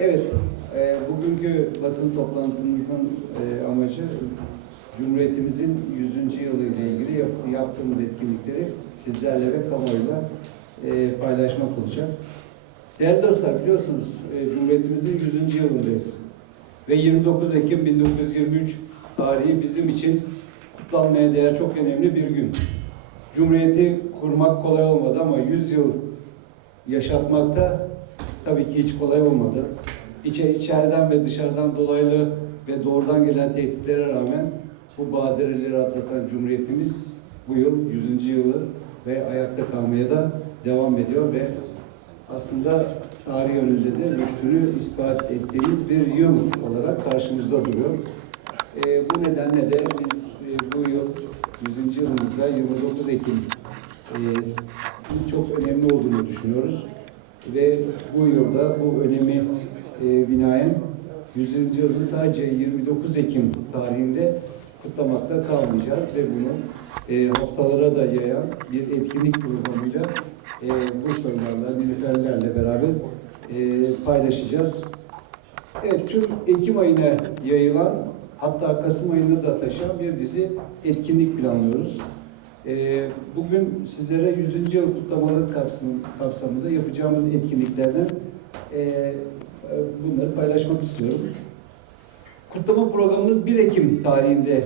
Evet, e, bugünkü basın toplantımızın e, amacı Cumhuriyetimizin 100. yılı ile ilgili yap- yaptığımız etkinlikleri sizlerle ve kamuoyuyla e, paylaşmak olacak. Değerli dostlar biliyorsunuz e, Cumhuriyetimizin 100. yılındayız. Ve 29 Ekim 1923 tarihi bizim için kutlanmaya değer çok önemli bir gün. Cumhuriyeti kurmak kolay olmadı ama 100 yıl yaşatmakta tabii ki hiç kolay olmadı. İçe, içeriden ve dışarıdan dolaylı ve doğrudan gelen tehditlere rağmen bu badireleri atlatan Cumhuriyetimiz bu yıl 100. yılı ve ayakta kalmaya da devam ediyor ve aslında tarih önünde de rüştünü ispat ettiğimiz bir yıl olarak karşımızda duruyor. E, bu nedenle de biz e, bu yıl 100. yılımızda 29 Ekim e, çok önemli olduğunu düşünüyoruz. Ve bu yılda bu önemi e, binaen 100. yılını sadece 29 Ekim tarihinde kutlamakta kalmayacağız ve bunu e, haftalara da yayan bir etkinlik programıyla e, Bursalılarla, Nilüferlerle beraber e, paylaşacağız. Evet, tüm Ekim ayına yayılan hatta Kasım ayına da taşıyan bir dizi etkinlik planlıyoruz. Ee, Bugün sizlere 100. yıl kutlamaları kapsam- kapsamında yapacağımız etkinliklerden e, e, bunları paylaşmak istiyorum. Kutlama programımız 1 Ekim tarihinde